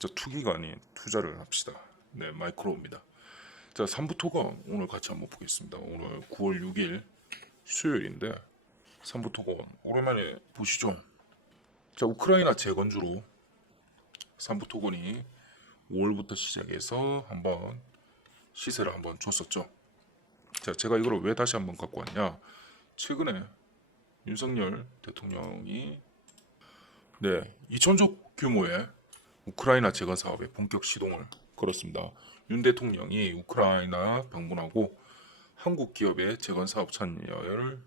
자, 투기가 아닌 투자를 합시다. 네, 마이크로입니다. 자, 3부 토건 오늘 같이 한번 보겠습니다. 오늘 9월 6일 수요일인데 3부 토건 오랜만에 보시죠. 자, 우크라이나 재건주로 3부 토건이 5월부터 시작해서 한번 시세를 한번 줬었죠. 자, 제가 이걸 왜 다시 한번 갖고 왔냐? 최근에 윤석열 대통령이 2천조 규모의 우크라이나 재건 사업에 본격 시동을 걸었습니다. 윤 대통령이 우크라이나 방문하고 한국 기업의 재건 사업 참여를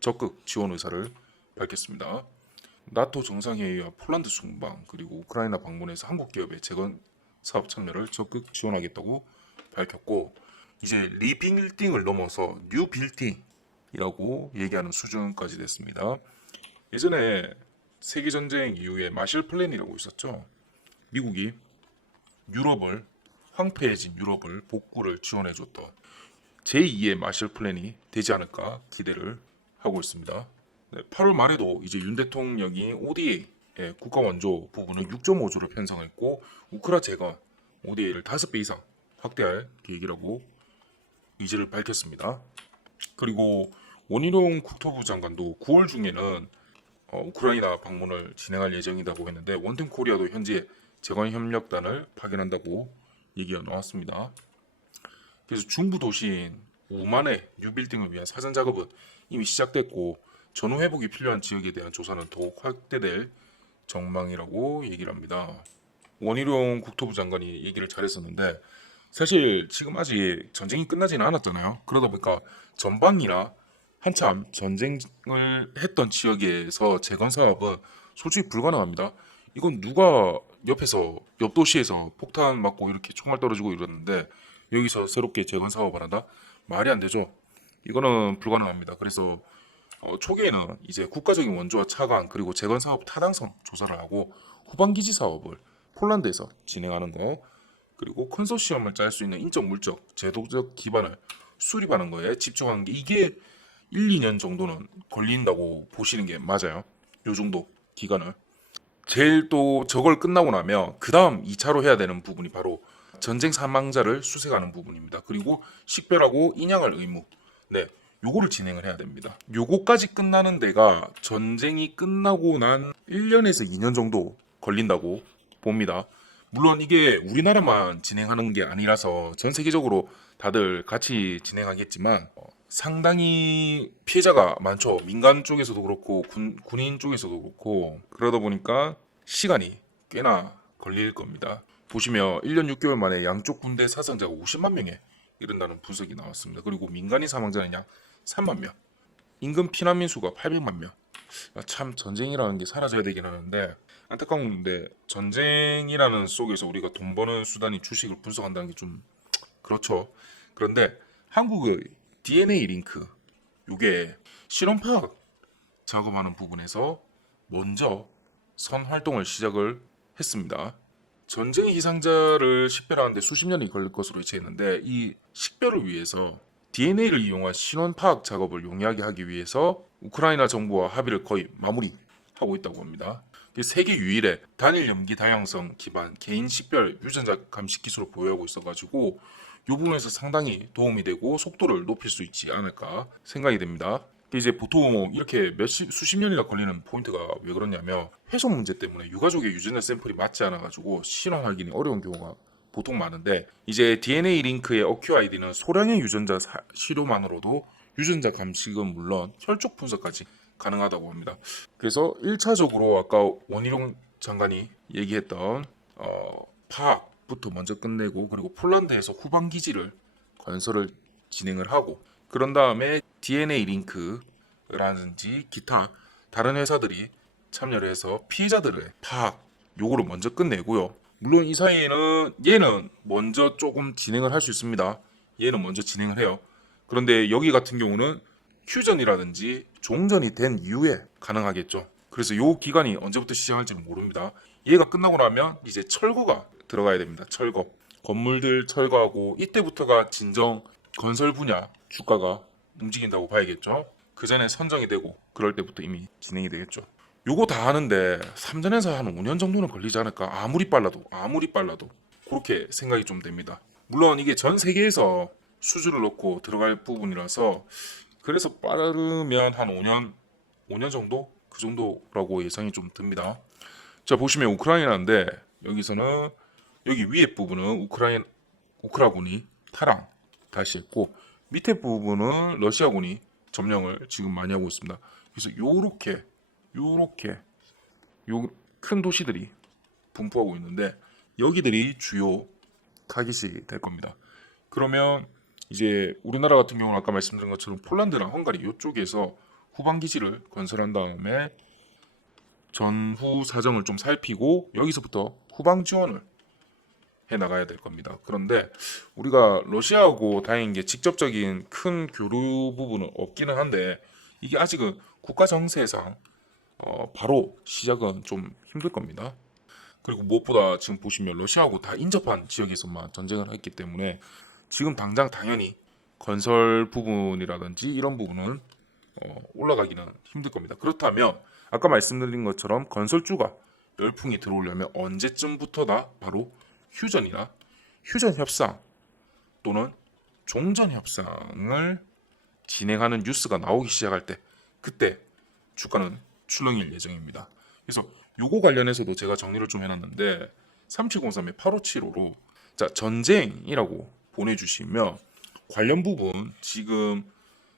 적극 지원 의사를 밝혔습니다. 나토 정상회의와 폴란드 순방 그리고 우크라이나 방문해서 한국 기업의 재건 사업 참여를 적극 지원하겠다고 밝혔고, 이제 리빌딩을 넘어서 뉴빌딩이라고 얘기하는 수준까지 됐습니다. 예전에 세계전쟁 이후에 마셜 플랜이라고 있었죠. 미국이 유럽을 황폐해진 유럽을 복구를 지원해줬던 제2의 마셜 플랜이 되지 않을까 기대를 하고 있습니다. 8월 말에도 이제 윤 대통령이 ODA 국가 원조 부분을 6.5조를 편성했고 우크라 재건 ODA를 5배 이상 확대할 계획이라고 의지를 밝혔습니다. 그리고 원희룡 국토부 장관도 9월 중에는 우크라이나 방문을 진행할 예정이라고 했는데 원템 코리아도 현재 재건 협력단을 파견한다고 얘기가 나왔습니다. 그래서 중부 도시인 우만의 뉴빌딩을 위한 사전 작업은 이미 시작됐고 전후 회복이 필요한 지역에 대한 조사는 더욱 확대될 전망이라고 얘기를 합니다. 원희룡 국토부 장관이 얘기를 잘했었는데 사실 지금 아직 전쟁이 끝나지는 않았잖아요. 그러다 보니까 전방이나 한참 전쟁을 했던 지역에서 재건 사업은 솔직히 불가능합니다. 이건 누가 옆 도시에서 폭탄 맞고 이렇게 총알 떨어지고 이러는데 여기서 새롭게 재건 사업을 한다? 말이 안 되죠. 이거는 불가능합니다. 그래서 초기에는 이제 국가적인 원조와 차관 그리고 재건 사업 타당성 조사를 하고 후방기지 사업을 폴란드에서 진행하는 거, 그리고 컨소시엄을 짤 수 있는 인적 물적 제도적 기반을 수립하는 거에 집중하는 게 이게 1, 2년 정도는 걸린다고 보시는 게 맞아요. 요 정도 기간을. 제일 또 저걸 끝나고 나면 그 다음 2차로 해야 되는 부분이 바로 전쟁 사망자를 수색하는 부분입니다. 그리고 식별하고 인양할 의무. 요거를 진행을 해야 됩니다. 요거까지 끝나는 데가 전쟁이 끝나고 난 1년에서 2년 정도 걸린다고 봅니다. 물론 이게 우리나라만 진행하는 게 아니라서 전 세계적으로 다들 같이 진행하겠지만 상당히 피해자가 많죠. 민간 쪽에서도 그렇고 군인 쪽에서도 그렇고, 그러다 보니까 시간이 꽤나 걸릴 겁니다. 보시면 1년 6개월 만에 양쪽 군대 사상자가 50만 명에 이른다는 분석이 나왔습니다. 그리고 민간인 사망자는 약 3만 명, 인근 피난민 수가 800만 명. 참 전쟁이라는 게 사라져야 되긴 하는데 안타까운 건데, 전쟁이라는 속에서 우리가 돈 버는 수단이 주식을 분석한다는 게 좀 그렇죠. 그런데 한국의 DNA 링크, 요게 실험 파악 작업하는 부분에서 먼저 선 활동을 시작을 했습니다. 전쟁의 희생자를 식별하는데 수십 년이 걸릴 것으로 예측했는데 이 식별을 위해서 DNA를 이용한 신원 파악 작업을 용이하게 하기 위해서 우크라이나 정부와 합의를 거의 마무리하고 있다고 합니다. 세계 유일의 단일 염기 다양성 기반 개인 식별 유전자 감식 기술을 보유하고 있어가지고 이 부분에서 상당히 도움이 되고 속도를 높일 수 있지 않을까 생각이 됩니다. 이제 보통 이렇게 수십 년이나 걸리는 포인트가 왜 그러냐면 훼손 문제 때문에 유가족의 유전자 샘플이 맞지 않아가지고 신원 확인이 어려운 경우가 보통 많은데, 이제 DNA 링크의 어큐아이디는 소량의 유전자 시료만으로도 유전자 감식은 물론 혈족 분석까지 가능하다고 합니다. 그래서 1차적으로 아까 원희룡 장관이 얘기했던 파악부터 먼저 끝내고, 그리고 폴란드에서 후방 기지를 건설을 진행을 하고, 그런 다음에 DNA 링크라든지 기타 다른 회사들이 참여를 해서 피해자들의 파악 요거를 먼저 끝내고요. 물론 이 사이에는 얘는 먼저 조금 진행을 할 수 있습니다. 얘는 먼저 진행을 해요. 그런데 여기 같은 경우는 휴전이라든지 종전이 된 이후에 가능하겠죠. 그래서 요 기간이 언제부터 시작할지는 모릅니다. 얘가 끝나고 나면 이제 철거가 들어가야 됩니다. 철거. 건물들 철거하고 이때부터가 진정 건설 분야 주가가 움직인다고 봐야겠죠. 그 전에 선정이 되고 그럴 때부터 이미 진행이 되겠죠. 요거 다 하는데 3전에서 한 5년 정도는 걸리지 않을까? 아무리 빨라도 그렇게 생각이 좀 됩니다. 물론 이게 전 세계에서 수주를 넣고 들어갈 부분이라서 그래서 빠르면 한 5년 정도? 그 정도라고 예상이 좀 듭니다. 자, 보시면 우크라이나인데 여기서는 여기 위에 부분은 우크라군이 타랑 다시 했고 밑에 부분은 러시아군이 점령을 지금 많이 하고 있습니다. 그래서 요렇게 요 큰 도시들이 분포하고 있는데 여기들이 주요 타깃이 될 겁니다. 그러면 이제 우리나라 같은 경우는 아까 말씀드린 것처럼 폴란드랑 헝가리 이쪽에서 후방 기지를 건설한 다음에 전후 사정을 좀 살피고 여기서부터 후방 지원을 해 나가야 될 겁니다. 그런데 우리가 러시아하고 다행인 게 직접적인 큰 교류 부분은 없기는 한데 이게 아직은 국가 정세상 바로 시작은 좀 힘들 겁니다. 그리고 무엇보다 지금 보시면 러시아하고 다 인접한 지역에서만 전쟁을 했기 때문에 지금 당장 당연히 건설 부분이라든지 이런 부분은 올라가기는 힘들 겁니다. 그렇다면 아까 말씀드린 것처럼 건설주가 열풍이 들어오려면 언제쯤부터다 바로 휴전이나 휴전 협상 또는 종전 협상을 진행하는 뉴스가 나오기 시작할 때 그때 주가는 출렁일 예정입니다. 그래서 요거 관련해서도 제가 정리를 좀 해놨는데 3703의 8575로 자 전쟁이라고 보내주시면 관련 부분 지금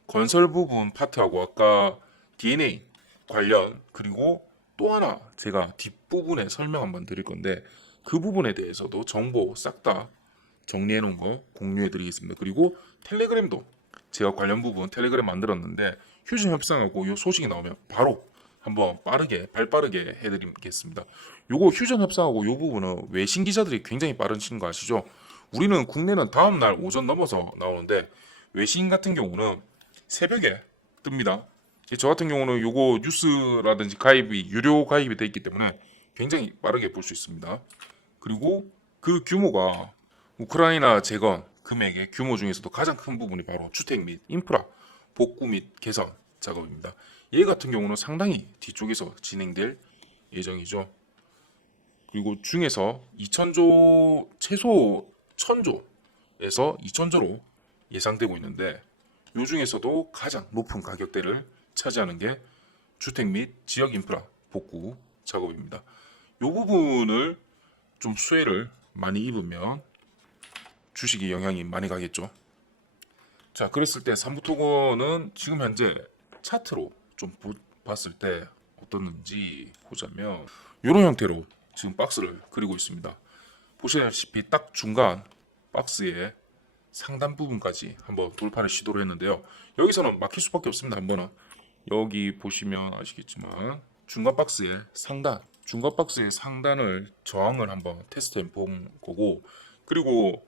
건설 부분 파트하고 아까 DNA 관련 그리고 또 하나 제가 뒷부분에 설명 한번 드릴 건데 그 부분에 대해서도 정보 싹 다 정리해 놓은 거 공유해 드리겠습니다. 그리고 텔레그램도 제가 관련 부분 텔레그램 만들었는데 휴전 협상하고 요 소식이 나오면 바로 한번 발빠르게 해드리겠습니다. 요거 휴전 협상하고 요 부분은 외신 기자들이 굉장히 빠르신 거 아시죠? 우리는 국내는 다음 날 오전 넘어서 나오는데 외신 같은 경우는 새벽에 뜹니다. 저 같은 경우는 요거 뉴스라든지 가입이 유료 가입이 돼 있기 때문에 굉장히 빠르게 볼 수 있습니다. 그리고 그 규모가 우크라이나 재건 금액의 규모 중에서도 가장 큰 부분이 바로 주택 및 인프라 복구 및 개선 작업입니다. 얘 같은 경우는 상당히 뒤쪽에서 진행될 예정이죠. 그리고 중에서 2천조 최소 1천조에서 2천조로 예상되고 있는데 요 중에서도 가장 높은 가격대를 차지하는 게 주택 및 지역 인프라 복구 작업입니다. 요 부분을 좀 수혜를 많이 입으면 주식이 영향이 많이 가겠죠. 자, 그랬을 때 삼부토건은 지금 현재 차트로 좀 봤을 때 어떻는지 보자면 이런 형태로 지금 박스를 그리고 있습니다. 보시다시피 딱 중간 박스의 상단 부분까지 한번 돌파를 시도를 했는데요. 여기서는 막힐 수밖에 없습니다. 한 번은 여기 보시면 아시겠지만 중간 박스의 상단을 저항을 한번 테스트해 본 거고 그리고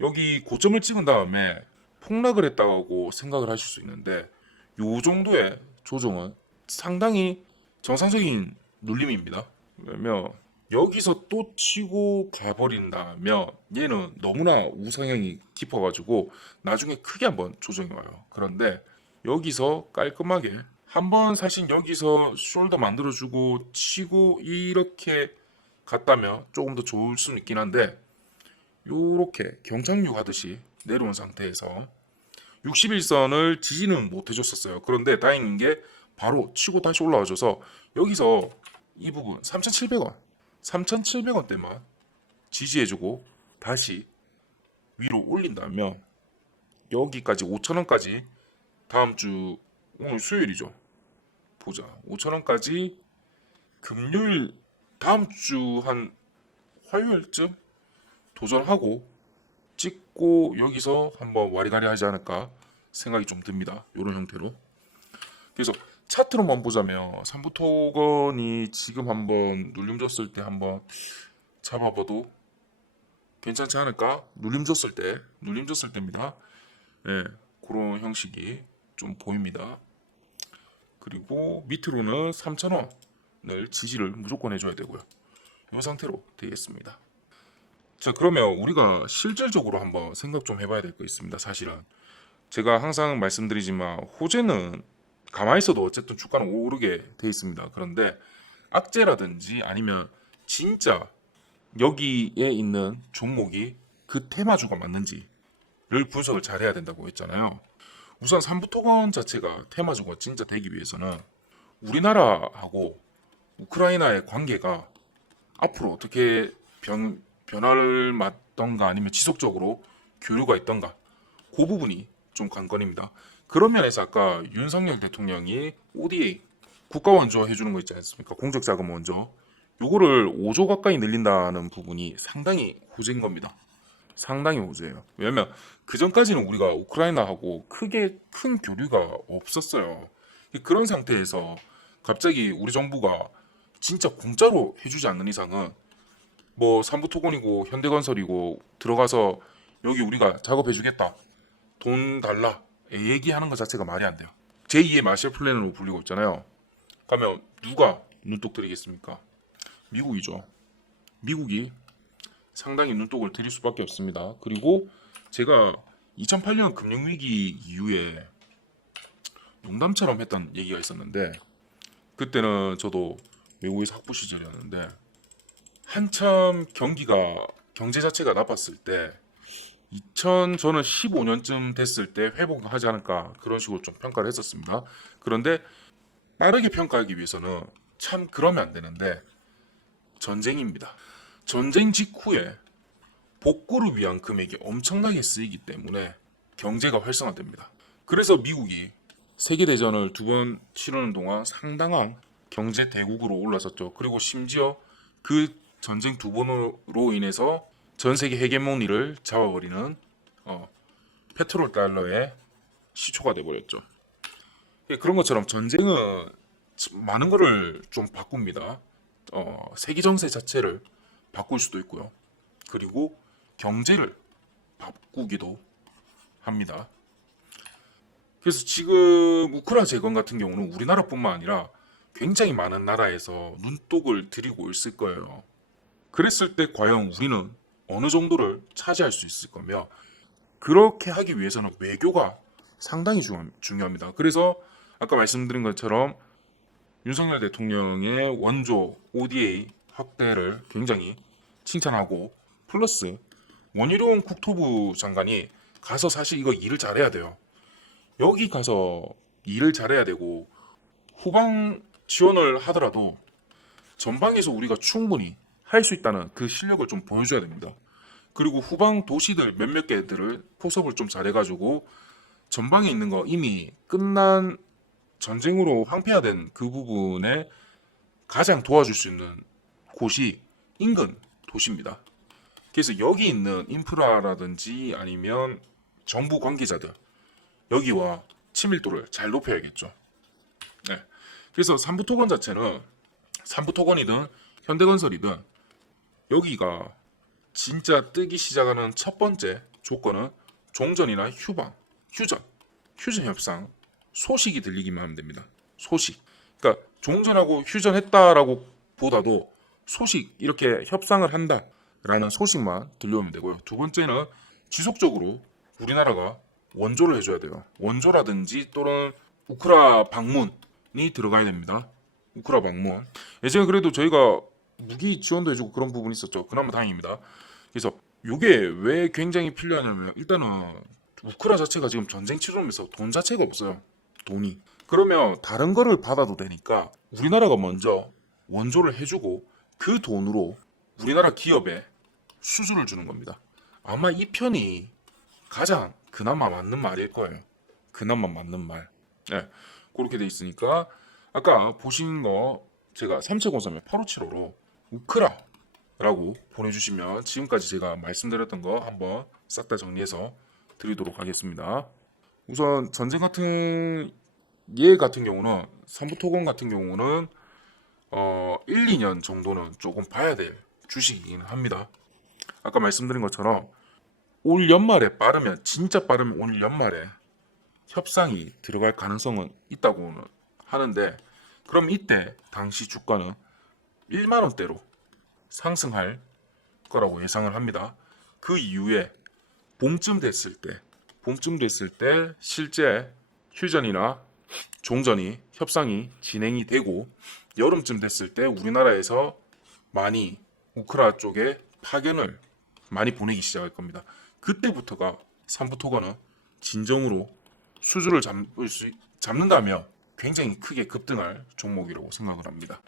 여기 고점을 찍은 다음에 폭락을 했다고 생각을 하실 수 있는데 요 정도의 조정은 상당히 정상적인 눌림입니다. 왜냐면 여기서 또 치고 가버린다면 얘는 너무나 우상향이 깊어가지고 나중에 크게 한번 조정이 와요. 그런데 여기서 깔끔하게 한번 사실 여기서 숄더 만들어주고 치고 이렇게 갔다면 조금 더 좋을 수는 있긴 한데 요렇게 경착륙 하듯이 내려온 상태에서 61선을 지지는 못 해줬었어요. 그런데 다행인 게 바로 치고 다시 올라와줘서 여기서 이 부분 3,700원대만 지지해주고 다시 위로 올린다면 여기까지 5,000원까지 다음 주 오늘 수요일이죠. 보자. 5,000원까지 금요일 다음 주 한 화요일쯤 도전하고 찍고 여기서 한번 와리가리 하지 않을까 생각이 좀 듭니다. 이런 형태로. 그래서 차트로만 보자면 삼부토건이 지금 한번 눌림 줬을 때 한번 잡아봐도 괜찮지 않을까? 눌림 줬을 때입니다. 네, 그런 형식이 좀 보입니다. 그리고 밑으로는 3,000원을 지지를 무조건 해줘야 되고요. 이 상태로 되겠습니다. 자, 그러면 우리가 실질적으로 한번 생각 좀 해봐야 될 거 있습니다. 사실은 제가 항상 말씀드리지만 호재는 가만히 있어도 어쨌든 주가는 오르게 돼 있습니다. 그런데 악재라든지 아니면 진짜 여기에 있는 종목이 그 테마주가 맞는지를 분석을 잘 해야 된다고 했잖아요. 우선 삼부토건 자체가 테마주가 진짜 되기 위해서는 우리나라하고 우크라이나의 관계가 앞으로 어떻게 변화를 맞던가 아니면 지속적으로 교류가 있던가 그 부분이 좀 관건입니다. 그런 면에서 아까 윤석열 대통령이 ODA 국가 원조 해주는 거 있지 않습니까? 공적 자금 원조 요거를 5조 가까이 늘린다는 부분이 상당히 호재인 겁니다. 상당히 호재예요. 왜냐면 그 전까지는 우리가 우크라이나하고 크게 큰 교류가 없었어요. 그런 상태에서 갑자기 우리 정부가 진짜 공짜로 해주지 않는 이상은 뭐 삼부토건이고 현대건설이고 들어가서 여기 우리가 작업해주겠다 돈 달라 얘기하는 것 자체가 말이 안 돼요. 제2의 마셜 플랜으로 불리고 있잖아요. 가면 누가 눈독 들이겠습니까? 미국이죠. 미국이 상당히 눈독을 들일 수밖에 없습니다. 그리고 제가 2008년 금융위기 이후에 농담처럼 했던 얘기가 있었는데 그때는 저도 외국에서 학부 시절이었는데 한참 경제 자체가 나빴을 때 저는 15년쯤 됐을 때 회복하지 않을까 그런 식으로 좀 평가를 했었습니다. 그런데 빠르게 평가하기 위해서는 참 그러면 안 되는데 전쟁입니다. 전쟁 직후에 복구를 위한 금액이 엄청나게 쓰이기 때문에 경제가 활성화됩니다. 그래서 미국이 세계대전을 2번 치르는 동안 상당한 경제 대국으로 올라섰죠. 그리고 심지어 그 전쟁 2번으로 인해서 전 세계 헤게모니를 잡아버리는 페트롤 달러의 시초가 돼버렸죠. 그런 것처럼 전쟁은 많은 거를 좀 바꿉니다. 세계 정세 자체를 바꿀 수도 있고요. 그리고 경제를 바꾸기도 합니다. 그래서 지금 우크라 재건 같은 경우는 우리나라뿐만 아니라 굉장히 많은 나라에서 눈독을 들이고 있을 거예요. 그랬을 때 과연 우리는 어느 정도를 차지할 수 있을 거며 그렇게 하기 위해서는 외교가 상당히 중요합니다. 그래서 아까 말씀드린 것처럼 윤석열 대통령의 원조 ODA 확대를 굉장히 칭찬하고 플러스 원희룡 국토부 장관이 가서 사실 이거 일을 잘해야 돼요. 여기 가서 일을 잘해야 되고 후방 지원을 하더라도 전방에서 우리가 충분히 할 수 있다는 그 실력을 좀 보여줘야 됩니다. 그리고 후방 도시들 몇몇 개들을 포섭을 좀 잘해가지고 전방에 있는 거 이미 끝난 전쟁으로 황폐화된 그 부분에 가장 도와줄 수 있는 곳이 인근 도시입니다. 그래서 여기 있는 인프라라든지 아니면 정부 관계자들 여기와 친밀도를 잘 높여야겠죠. 네. 그래서 삼부토건 자체는 삼부토건이든 현대건설이든 여기가 진짜 뜨기 시작하는 첫 번째 조건은 종전이나 휴전 협상 소식이 들리기만 하면 됩니다. 소식. 그러니까 종전하고 휴전했다라고 보다도 소식 이렇게 협상을 한다라는 소식만 들려오면 되고요. 두 번째는 지속적으로 우리나라가 원조를 해줘야 돼요. 원조라든지 또는 우크라 방문이 들어가야 됩니다. 우크라 방문. 예전에 그래도 저희가 무기 지원도 해주고 그런 부분이 있었죠. 그나마 다행입니다. 그래서 이게 왜 굉장히 필요하냐면 일단은 우크라 자체가 지금 전쟁 치르면서 돈 자체가 없어요. 돈이. 그러면 다른 거를 받아도 되니까 우리나라가 먼저 원조를 해주고 그 돈으로 우리나라 기업에 수주를 주는 겁니다. 아마 이 편이 가장 그나마 맞는 말일 거예요. 그나마 맞는 말. 네, 그렇게 돼 있으니까 아까 보신 거 제가 3703에 8575로 우크라라고 보내주시면 지금까지 제가 말씀드렸던 거 한번 싹 다 정리해서 드리도록 하겠습니다. 우선 전쟁 같은 경우는 삼부토건 같은 경우는 1, 2년 정도는 조금 봐야 될 주식이긴 합니다. 아까 말씀드린 것처럼 올 연말에 진짜 빠르면 올 연말에 협상이 들어갈 가능성은 있다고는 하는데 그럼 이때 당시 주가는 1만 원대로 상승할 거라고 예상을 합니다. 그 이후에 봄쯤 됐을 때 실제 휴전이나 종전이 협상이 진행이 되고 여름쯤 됐을 때 우리나라에서 많이 우크라 쪽에 파견을 많이 보내기 시작할 겁니다. 그때부터가 삼부토건은 진정으로 수주를 잡는다면 굉장히 크게 급등할 종목이라고 생각을 합니다.